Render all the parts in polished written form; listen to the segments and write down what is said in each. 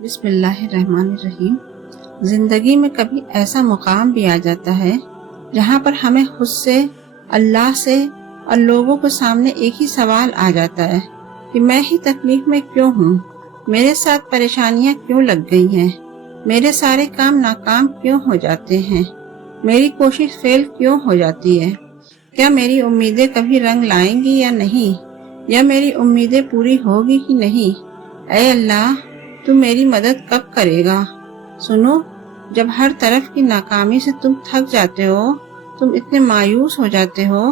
بسم اللہ الرحمن الرحیم۔ زندگی میں کبھی ایسا مقام بھی آ جاتا ہے جہاں پر ہمیں خود سے، اللہ سے اور لوگوں کے سامنے ایک ہی سوال آ جاتا ہے کہ میں ہی تکلیف میں کیوں ہوں، میرے ساتھ پریشانیاں کیوں لگ گئی ہیں، میرے سارے کام ناکام کیوں ہو جاتے ہیں، میری کوشش فیل کیوں ہو جاتی ہے، کیا میری امیدیں کبھی رنگ لائیں گی یا نہیں، یا میری امیدیں پوری ہوگی کہ نہیں، اے اللہ تم میری مدد کب کرے گا۔ سنو، جب ہر طرف کی ناکامی سے تم تھک جاتے ہو، تم اتنے مایوس ہو جاتے ہو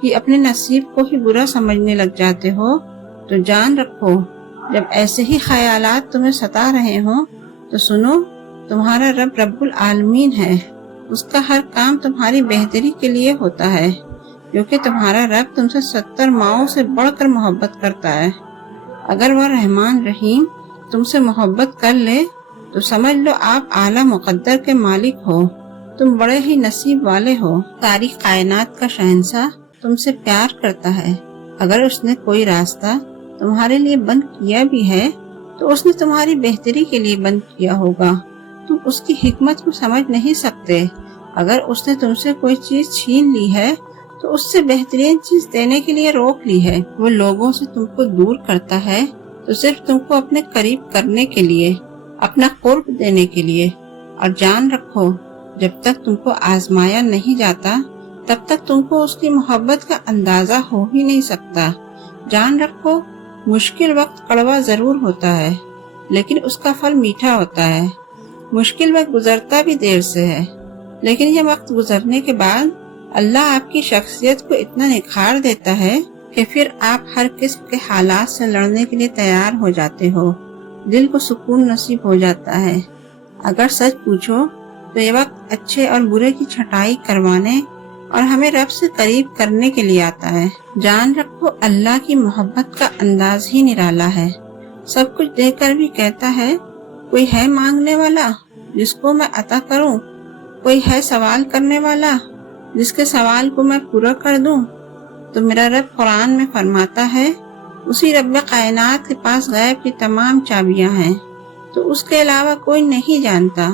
کہ اپنے نصیب کو ہی برا سمجھنے لگ جاتے ہو، تو جان رکھو جب ایسے ہی خیالات تمہیں ستا رہے ہوں تو سنو، تمہارا رب رب العالمین ہے، اس کا ہر کام تمہاری بہتری کے لیے ہوتا ہے، کیونکہ تمہارا رب تم سے 70 ماؤں سے بڑھ کر محبت کرتا ہے۔ اگر وہ رحمان رحیم تم سے محبت کر لے تو سمجھ لو آپ اعلیٰ مقدر کے مالک ہو، تم بڑے ہی نصیب والے ہو۔ ساری کائنات کا شہنشاہ تم سے پیار کرتا ہے۔ اگر اس نے کوئی راستہ تمہارے لیے بند کیا بھی ہے تو اس نے تمہاری بہتری کے لیے بند کیا ہوگا، تم اس کی حکمت کو سمجھ نہیں سکتے۔ اگر اس نے تم سے کوئی چیز چھین لی ہے تو اس سے بہترین چیز دینے کے لیے روک لی ہے۔ وہ لوگوں سے تم کو دور کرتا ہے تو صرف تم کو اپنے قریب کرنے کے لیے، اپنا قرب دینے کے لیے۔ اور جان رکھو جب تک تم کو آزمایا نہیں جاتا تب تک تم کو اس کی محبت کا اندازہ ہو ہی نہیں سکتا۔ جان رکھو مشکل وقت کڑوا ضرور ہوتا ہے لیکن اس کا پھل میٹھا ہوتا ہے۔ مشکل وقت گزرتا بھی دیر سے ہے لیکن یہ وقت گزرنے کے بعد اللہ آپ کی شخصیت کو اتنا نکھار دیتا ہے کہ پھر آپ ہر قسم کے حالات سے لڑنے کے لیے تیار ہو جاتے ہو، دل کو سکون نصیب ہو جاتا ہے۔ اگر سچ پوچھو تو یہ وقت اچھے اور برے کی چھٹائی کروانے اور ہمیں رب سے قریب کرنے کے لیے آتا ہے۔ جان رکھو اللہ کی محبت کا انداز ہی نرالا ہے، سب کچھ دے کر بھی کہتا ہے کوئی ہے مانگنے والا جس کو میں عطا کروں، کوئی ہے سوال کرنے والا جس کے سوال کو میں پورا کر دوں۔ تو میرا رب قرآن میں فرماتا ہے اسی رب کائنات کے پاس غیب کی تمام چابیاں ہیں، تو اس کے علاوہ کوئی نہیں جانتا۔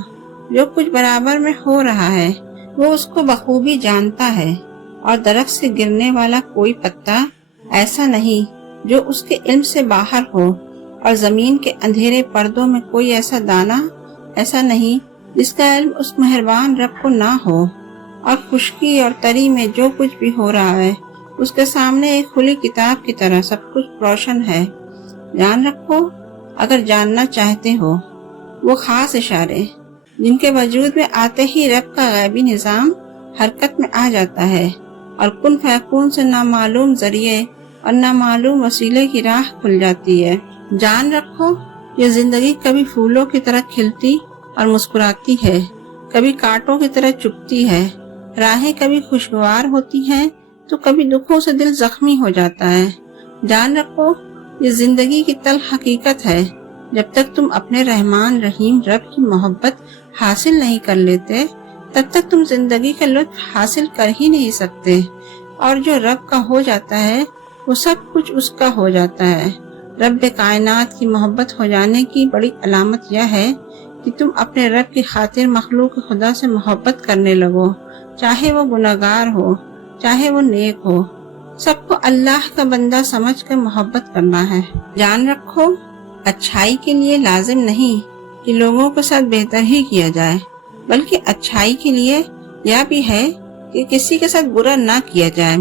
جو کچھ برابر میں ہو رہا ہے وہ اس کو بخوبی جانتا ہے، اور درخت سے گرنے والا کوئی پتا ایسا نہیں جو اس کے علم سے باہر ہو، اور زمین کے اندھیرے پردوں میں کوئی ایسا دانہ ایسا نہیں جس کا علم اس مہربان رب کو نہ ہو۔ اور خشکی اور تری میں جو کچھ بھی ہو رہا ہے اس کے سامنے ایک کھلی کتاب کی طرح سب کچھ روشن ہے۔ جان رکھو اگر جاننا چاہتے ہو وہ خاص اشارے جن کے وجود میں آتے ہی رب کا غیبی نظام حرکت میں آ جاتا ہے، اور کن فیکون سے نامعلوم ذریعے اور نامعلوم وسیلے کی راہ کھل جاتی ہے۔ جان رکھو یہ زندگی کبھی پھولوں کی طرح کھلتی اور مسکراتی ہے، کبھی کانٹوں کی طرح چبھتی ہے، راہیں کبھی خوشگوار ہوتی ہیں تو کبھی دکھوں سے دل زخمی ہو جاتا ہے۔ جان رکھو یہ زندگی کی تلخ حقیقت ہے، جب تک تم اپنے رحمان رحیم رب کی محبت حاصل نہیں کر لیتے تب تک تم زندگی کا لطف حاصل کر ہی نہیں سکتے، اور جو رب کا ہو جاتا ہے وہ سب کچھ اس کا ہو جاتا ہے۔ رب کائنات کی محبت ہو جانے کی بڑی علامت یہ ہے کہ تم اپنے رب کی خاطر مخلوق خدا سے محبت کرنے لگو، چاہے وہ گناہگار ہو چاہے وہ نیک ہو، سب کو اللہ کا بندہ سمجھ کر محبت کرنا ہے۔ جان رکھو اچھائی کے لیے لازم نہیں کہ لوگوں کے ساتھ بہتر ہی کیا جائے، بلکہ اچھائی کے لیے یہ بھی ہے کہ کسی کے ساتھ برا نہ کیا جائے۔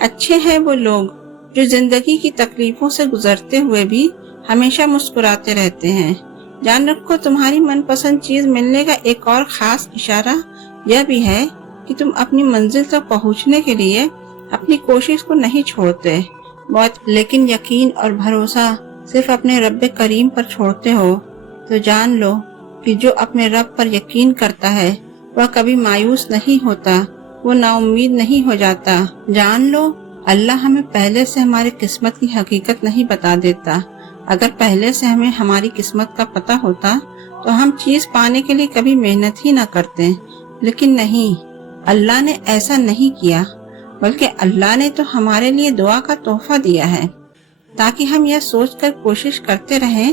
اچھے ہیں وہ لوگ جو زندگی کی تکلیفوں سے گزرتے ہوئے بھی ہمیشہ مسکراتے رہتے ہیں۔ جان رکھو تمہاری من پسند چیز ملنے کا ایک اور خاص اشارہ یہ بھی ہے کہ تم اپنی منزل تک پہنچنے کے لیے اپنی کوشش کو نہیں چھوڑتے، لیکن یقین اور بھروسہ صرف اپنے رب کریم پر چھوڑتے ہو۔ تو جان لو کہ جو اپنے رب پر یقین کرتا ہے وہ کبھی مایوس نہیں ہوتا، وہ نا امید نہیں ہو جاتا۔ جان لو اللہ ہمیں پہلے سے ہماری قسمت کی حقیقت نہیں بتا دیتا۔ اگر پہلے سے ہمیں ہماری قسمت کا پتہ ہوتا تو ہم چیز پانے کے لیے کبھی محنت ہی نہ کرتے، لیکن نہیں، اللہ نے ایسا نہیں کیا، بلکہ اللہ نے تو ہمارے لیے دعا کا تحفہ دیا ہے تاکہ ہم یہ سوچ کر کوشش کرتے رہیں